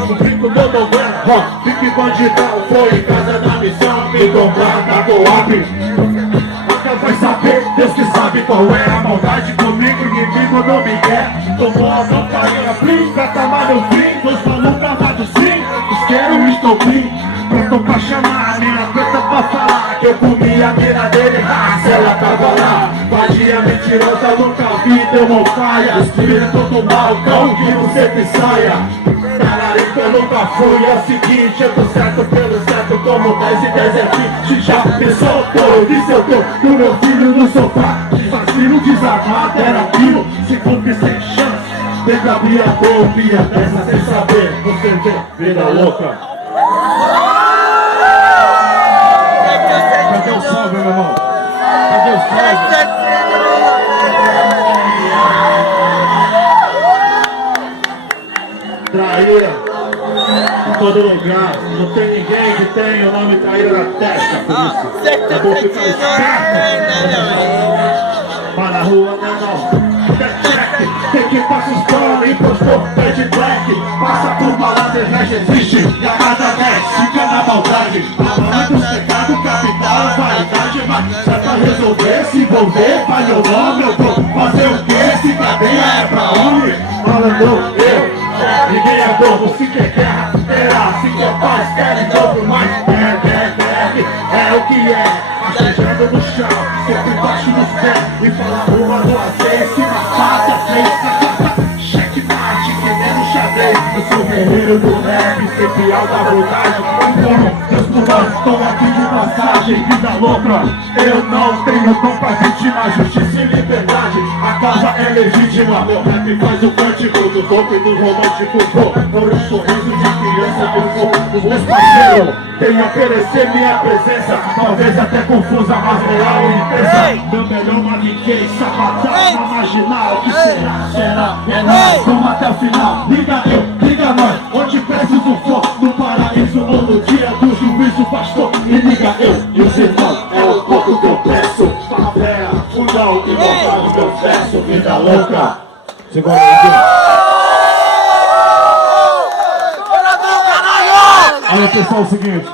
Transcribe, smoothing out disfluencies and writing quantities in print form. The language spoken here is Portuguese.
o brinco do novela. Fique bandidão, foi em casa da missão. Me dobrar da co-op. Nunca vai saber, Deus que sabe qual é a maldade comigo, inimigo não me quer. Tomou a mão, caí a plim, pra tomar meu fim. Dois malucos armados sim, os quero um estopim. Pronto pra chamar a mina preta pra falar que eu comi a mina dele, se ela tava lá. Vadia mentirosa, nunca vi, deu uma falha. Espírito do mal, cão que você que saia. Talarico eu nunca fui, é o seguinte, eu tô certo pelo certo, como 10 e 10 é 20. Já pensou, eu disse eu tô com meu filho no sofá. Vacilo desarmado, era aquilo, se cumpre sem chance. Tenta abrir a boca e a peça sem saber, você vê, vida louca. Cadê o salve, meu irmão? Cadê o salve? Traíra em todo lugar, não tem ninguém que tenha o nome traíra na testa, por isso eu vou ficar esperto. Vai na rua, meu irmão, tem que passar os planos, impostor, pede black. Passa por balada, já existe, e a cada 10 fica na maldade. Amando os pecados, capital, vaidade. Mas já pra resolver, se envolver, vale o nome. Eu vou fazer o que? Se cadeia é pra homem. Malandro, ninguém é bobo, se quer guerra, terá. Se quer paz, quer de novo, mas é o que é. Rastejando no chão, sempre embaixo dos pés. E fala rua do azeite, se mata, fez checkmate, que nem no xadrez. Eu sou guerreiro do rap, sempre alta vontade. Como Deus por nós, tô aqui de passagem. Vida louca, eu não tenho dom pra vítima. Justiça e liberdade, a causa é legítima. Meu rap faz o cântico do toque do romântico. Por um sorriso de criança que eu sou os meus parceiros. Tenho a oferecer minha presença, talvez até confusa, mas real e intensa. Meu melhor maniquei, sapatão, na marginal. Que será? É nóis, vamos até o final. Liga eu, liga nós, onde preciso for. No paraíso ou no dia do juízo, pastor. E liga eu e os irmãos, é o pouco que eu peço. Favela, fundão, igualdade que eu peço. Vida louca. Segura aí, Olha pessoal, é o seguinte.